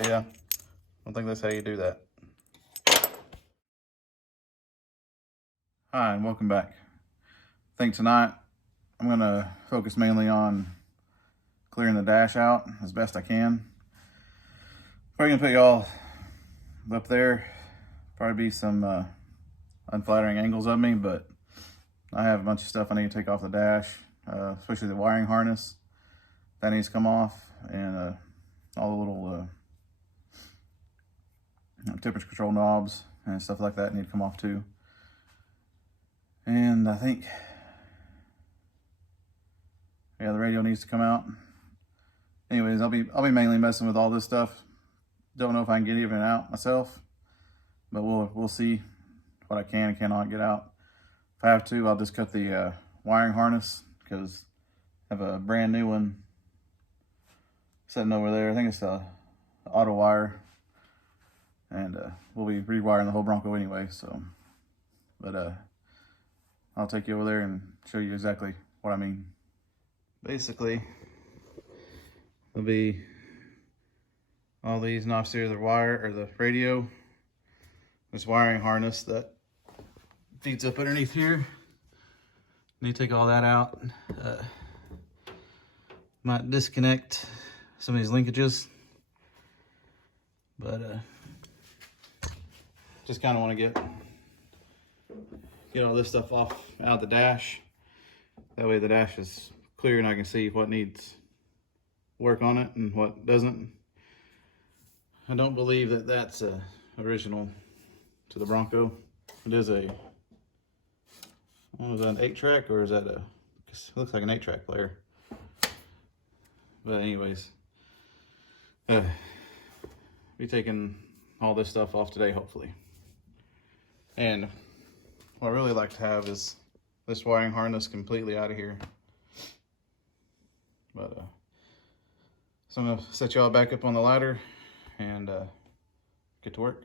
But yeah, I don't think that's how you do that. Hi, and welcome back. I think tonight I'm gonna focus mainly on clearing the dash out as best I can. Probably gonna put y'all up there. Probably be some unflattering angles of me, but I have a bunch of stuff I need to take off the dash, especially the wiring harness. That needs to come off, and all the little temperature control knobs and stuff like that need to come off too. And I think, yeah, the radio needs to come out. Anyways, I'll be mainly messing with all this stuff. Don't know if I can get even out myself, but we'll see what I can and cannot get out. If I have to, I'll just cut the wiring harness, because I have a brand new one sitting over there. I think it's a auto wire, and we'll be rewiring the whole Bronco anyway. So, but I'll take you over there and show you exactly what I mean. Basically, there'll be all these knobs here, the wire or the radio, this wiring harness that feeds up underneath here. Need to take all that out. Might disconnect some of these linkages, but just kind of want to get all this stuff off out of the dash. That way the dash is clear and I can see what needs work on it and what doesn't. I don't believe that that's original to the Bronco. It is a, I don't know, is that an 8-track or is that it looks like an 8-track player. But anyways, be taking all this stuff off today, hopefully. And what I really like to have is this wiring harness completely out of here. But so I'm gonna set y'all back up on the ladder and get to work.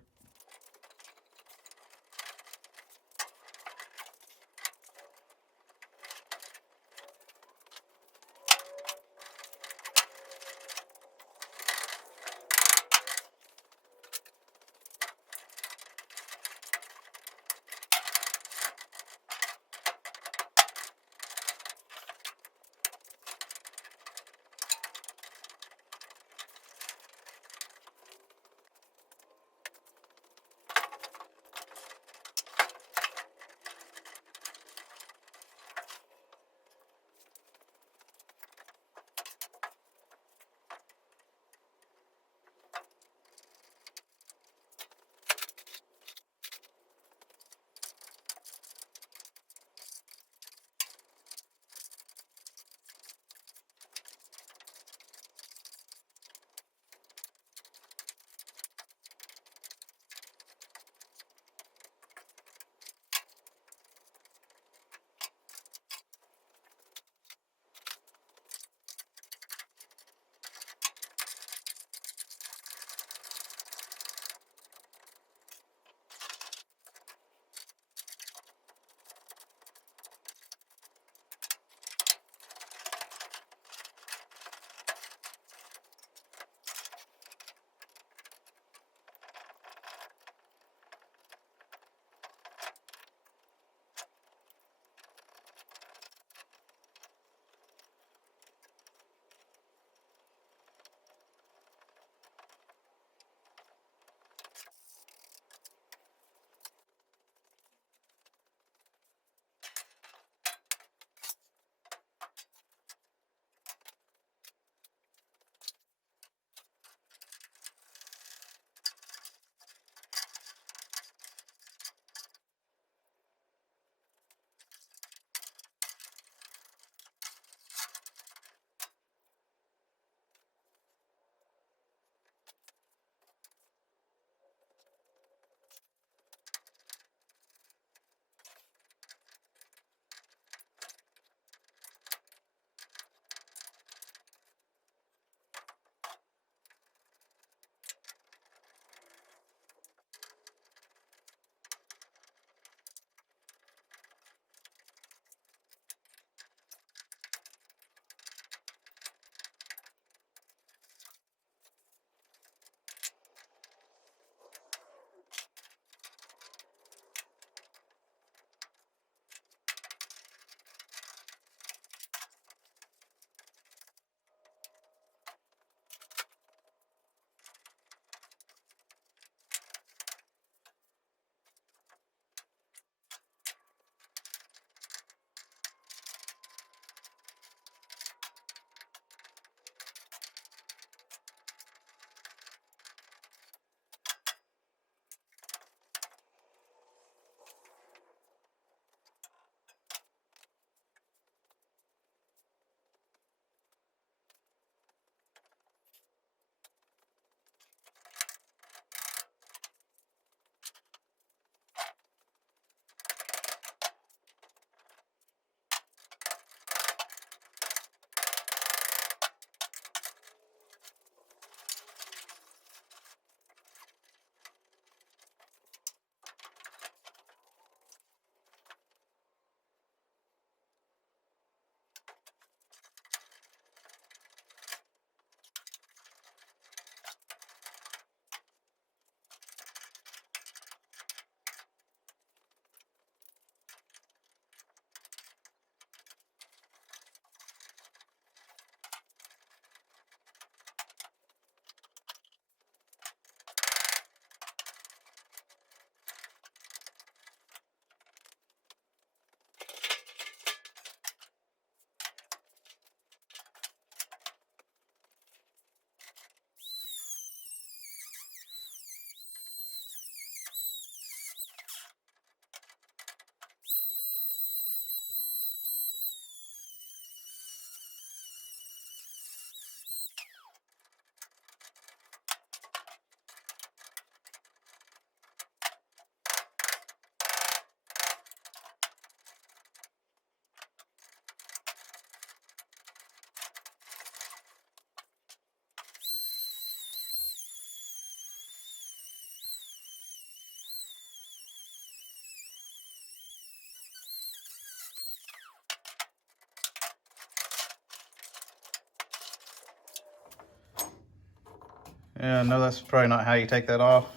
Yeah, I know that's probably not how you take that off,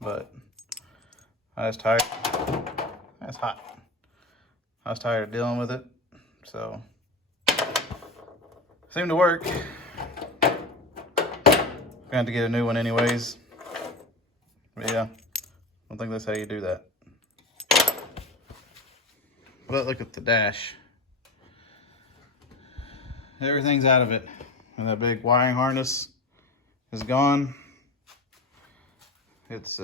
but I was tired. That's hot. I was tired of dealing with it, so seemed to work. Gonna have to get a new one anyways. But yeah, I don't think that's how you do that. But look at the dash. Everything's out of it. And that big wiring harness is gone. It's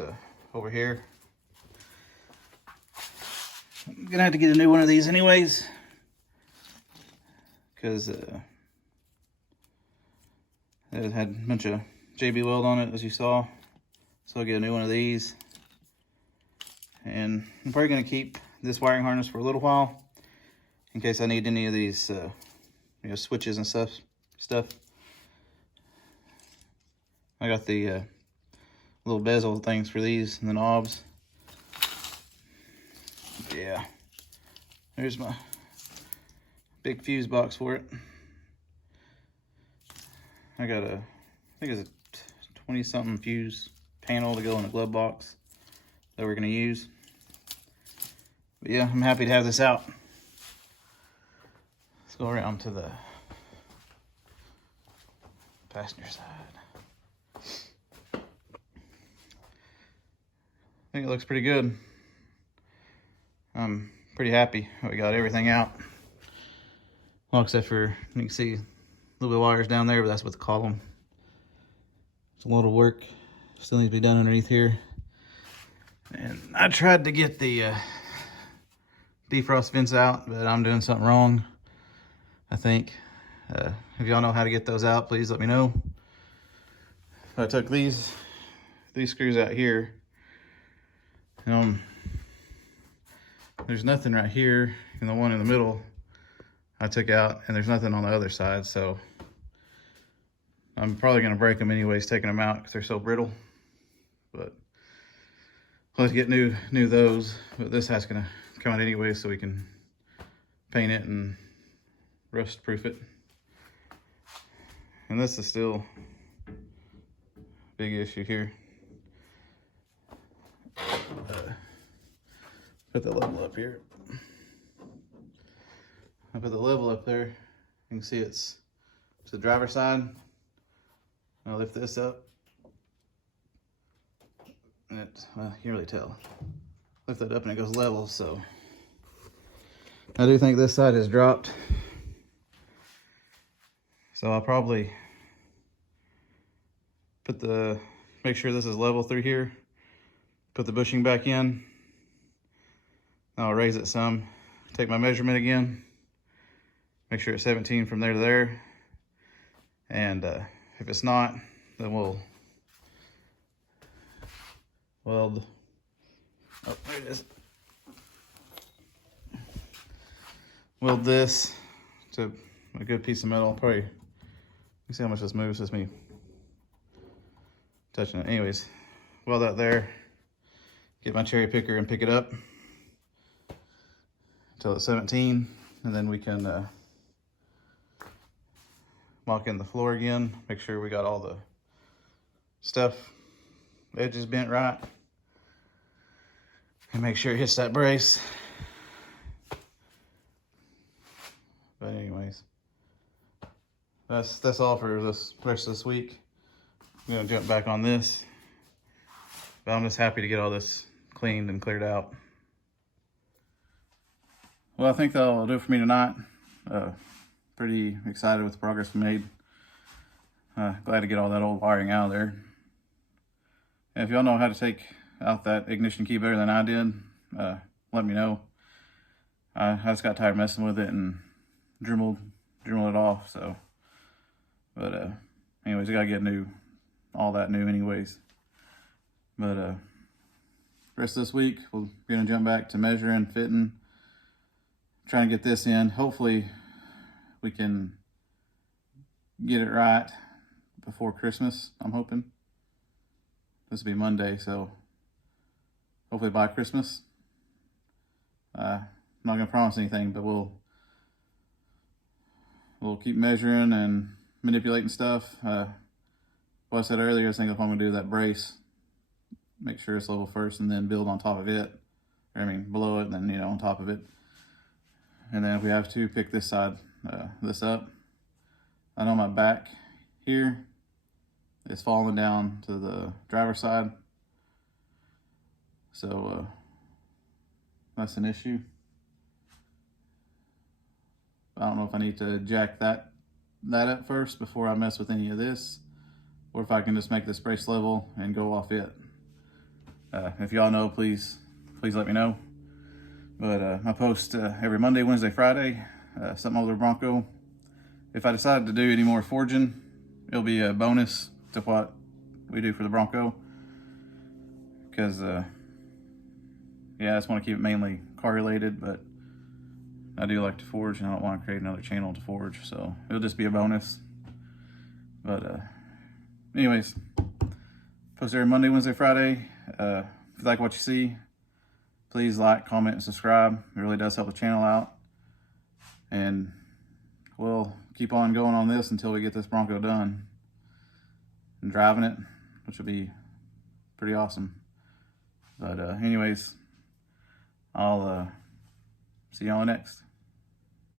over here. I'm gonna have to get a new one of these anyways, because it had a bunch of JB Weld on it, as you saw. So I'll get a new one of these. And I'm probably gonna keep this wiring harness for a little while in case I need any of these switches and stuff. I got the little bezel things for these and the knobs. Yeah, there's my big fuse box for it. I got I think it's a 20-something fuse panel to go in the glove box that we're gonna use. But yeah, I'm happy to have this out. Let's go around to the passenger side. I think it looks pretty good. I'm pretty happy we got everything out. Well, except for, you can see a little bit of wires down there, but that's what the column. It's a lot of work. Still needs to be done underneath here. And I tried to get the defrost vents out, but I'm doing something wrong, I think. If y'all know how to get those out, please let me know. I took these screws out here. There's nothing right here, and the one in the middle I took out, and there's nothing on the other side, so I'm probably gonna break them anyways, taking them out because they're so brittle. But let's get new those. But this hat's gonna come out anyway, so we can paint it and rust proof it. And this is still a big issue here. Put the level up here. I put the level up there. You can see it's to the driver's side. I'll lift this up. And it, well, you can really tell. Lift that up and it goes level, so. I do think this side has dropped. So I'll probably make sure this is level through here. Put the bushing back in. I'll raise it some. Take my measurement again. Make sure it's 17 from there to there. And if it's not, then we'll weld. Oh, there it is. Weld this to a good piece of metal. Probably, you see how much this moves, just me touching it. Anyways, weld that there. Get my cherry picker and pick it up until it's 17, and then we can mock in the floor again. Make sure we got all the stuff, edges bent right, and make sure it hits that brace. But anyways, that's all for this rest of this week. I'm gonna jump back on this, but I'm just happy to get all this cleaned and cleared out. Well, I think that'll do it for me tonight. Pretty excited with the progress we made. Glad to get all that old wiring out of there. And if y'all know how to take out that ignition key better than I did, let me know. I just got tired messing with it and dremeled it off. So, but anyways, I gotta get all that new anyways. But rest of this week, we're gonna jump back to measuring, fitting, trying to get this in. Hopefully we can get it right before Christmas, I'm hoping. This will be Monday, so hopefully by Christmas. I'm not gonna promise anything, but we'll keep measuring and manipulating stuff. what I said earlier, I was thinking if I'm gonna do that brace, make sure it's level first and then build on top of it. Or, I mean, below it and then, you know, on top of it. And then if we have to, pick this side, this up. I know my back here is falling down to the driver's side. So that's an issue. I don't know if I need to jack that up first before I mess with any of this, or if I can just make this brace level and go off it. If y'all know, please let me know. But I post every Monday, Wednesday, Friday, something over the Bronco. If I decide to do any more forging, it'll be a bonus to what we do for the Bronco. Because, yeah, I just want to keep it mainly car related, but I do like to forge and I don't want to create another channel to forge. So it'll just be a bonus. But anyways, post every Monday, Wednesday, Friday. If you like what you see, please like, comment, and subscribe. It really does help the channel out. And we'll keep on going on this until we get this Bronco done and driving it, which will be pretty awesome. But anyways, I'll see y'all next.